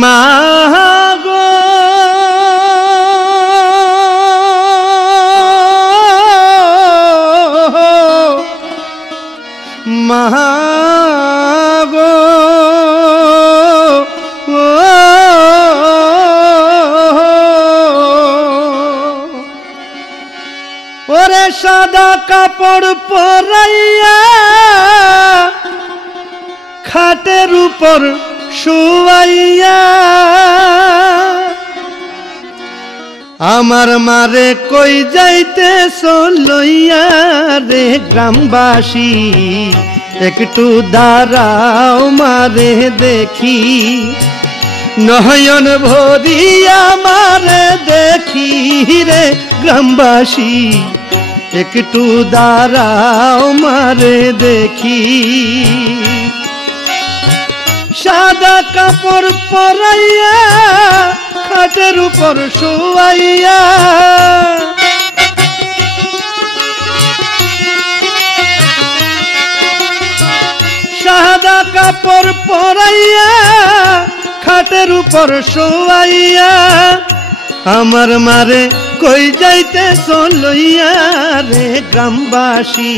মাগো মাগো ওরে সাদা কাপড় পরাইয়া খাটের উপর শুয়াইয়া আমার মারে কই যাইতে লইয়া রে গ্রামবাসী একটু দাঁড়াও মারে দেখি নয়ন ভরিয়া মারে দেখি রে গ্রামবাসী একটু দাঁড়াও মারে দেখি সাদা কাপড় পরাইয়া খাটের উপর শুয়াইয়া সাদা কাপড় পরাইয়া খাটের উপর শুয়াইয়া আমার মারে কই যাইতে লইয়া রে গ্রামবাসী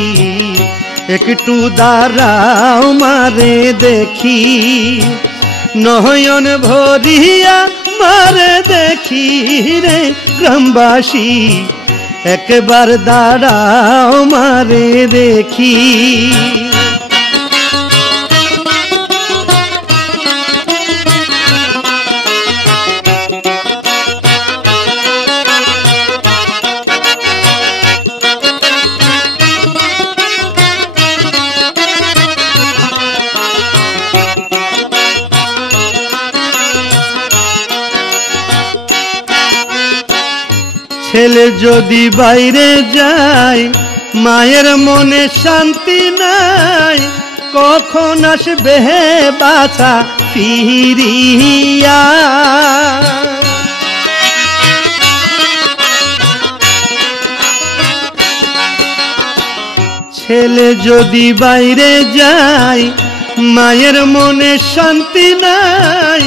একটু দাঁড়াও মারে দেখি নয়ন ভরিয়া মারে দেখি রে গ্রামবাসী একবার দাঁড়াও মারে দেখি ছেলে যদি বাইরে যায় মায়ের মনে শান্তি নাই কখন আসবে বাছা ফিরিয়া ছেলে যদি বাইরে যায় মায়ের মনে শান্তি নাই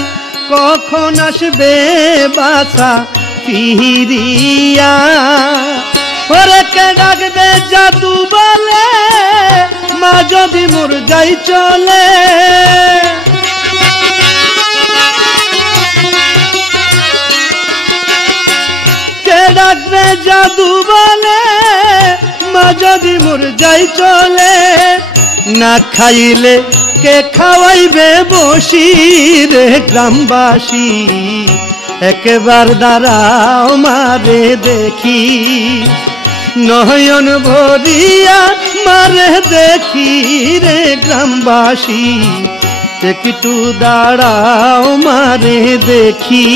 কখন আসবে বাছা ফিরিয়া ওরে কে ডাকবে জাদু বলে মা যদি মোর যাই চলে কে ডাকবে জাদু বলে মা যদি মোর যাই চলে না খাইলে কে খাওয়াইবে বসি রে গ্রামবাসী একবার দাঁড়াও মারে দেখি নয়ন ভরিয়া মারে দেখি রে গ্রামবাসী একটু দাঁড়াও মারে দেখি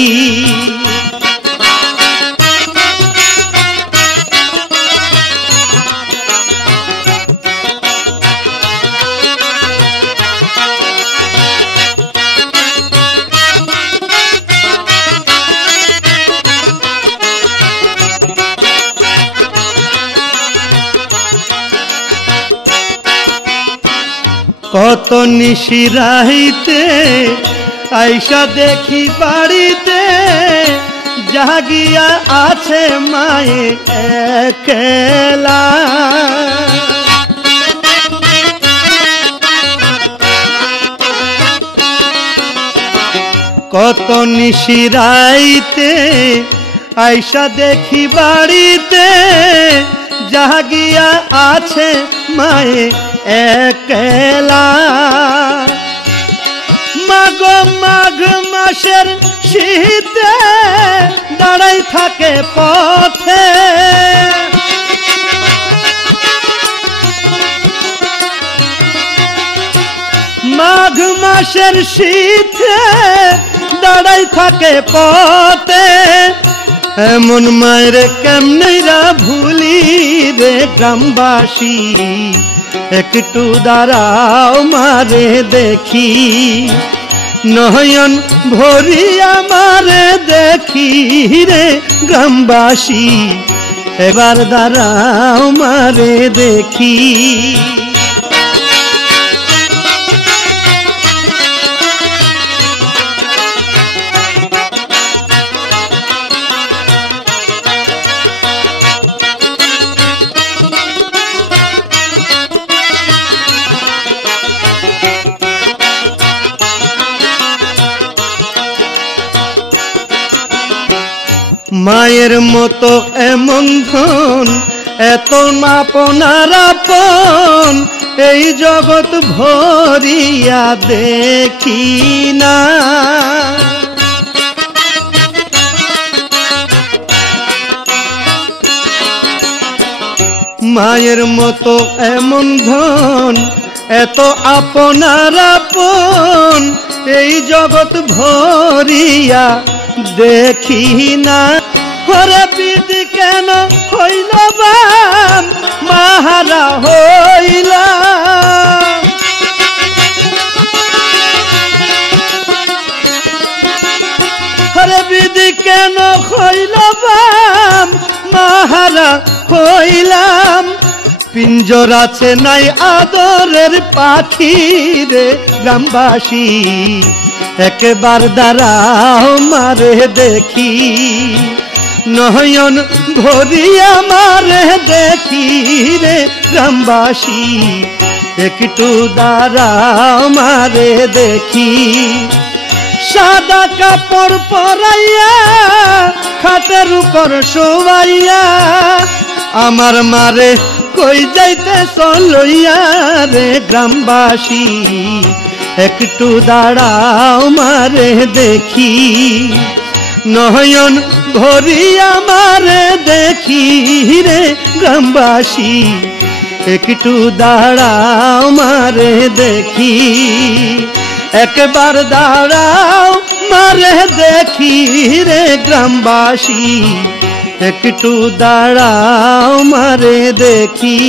কত নিশিরাইতে আইসা দেখি বাড়িতে জাগিয়া আছে মায়ে একলা কত নিশিরাইতে আইসা দেখি বাড়িতে জাগিয়া আছে মায়ে একলা মাগো মাঘ মাসের শীতে দাঁড়াই থাকে পথে মাঘ মাসের শীতে দাঁড়াই থাকে পথে এমন মায়ের কেমনেরা ভুলি রে গ্রামবাসী একটু দাঁড়াও মারে দেখি, নয়ন ভরিয়া মারে দেখি রে গ্রামবাসী, এবার দাঁড়াও মারে দেখি। মায়ের মতো এমন ধন এত আপনার আপন, এই জগৎ ভরিয়া দেখি না। মায়ের মতো এমন ধন এত আপনার আপন, এই জগৎ ভরিয়া দেখি না। ওরে বিধি কেন হইল বাম মাহারা হইলাম, ওরে বিধি কেন হইল বাম মাহারা হইলাম। পিঞ্জরাছে নাই আদরের পাখি রে গ্রামবাসী, একবার দাঁড়াও মারে দেখি, নয়ন ভরিয়া মারে দেখি রে গ্রামবাসী, একটু দাঁড়াও মারে দেখি। সাদা কাপড় পরাইয়া খাটের উপর শোয়াইয়া, আমার মারে কই যাইতে চলইয়া রে গ্রামবাসী, একটু দাঁড়াও মারে দেখি, নয়ন ভরিয়া মারে দেখি রে গ্রামবাসী, একটু দাঁড়াও মারে দেখি, একবার দাঁড়াও মারে দেখি রে গ্রামবাসী, একটু দাঁড়াও মারে দেখি।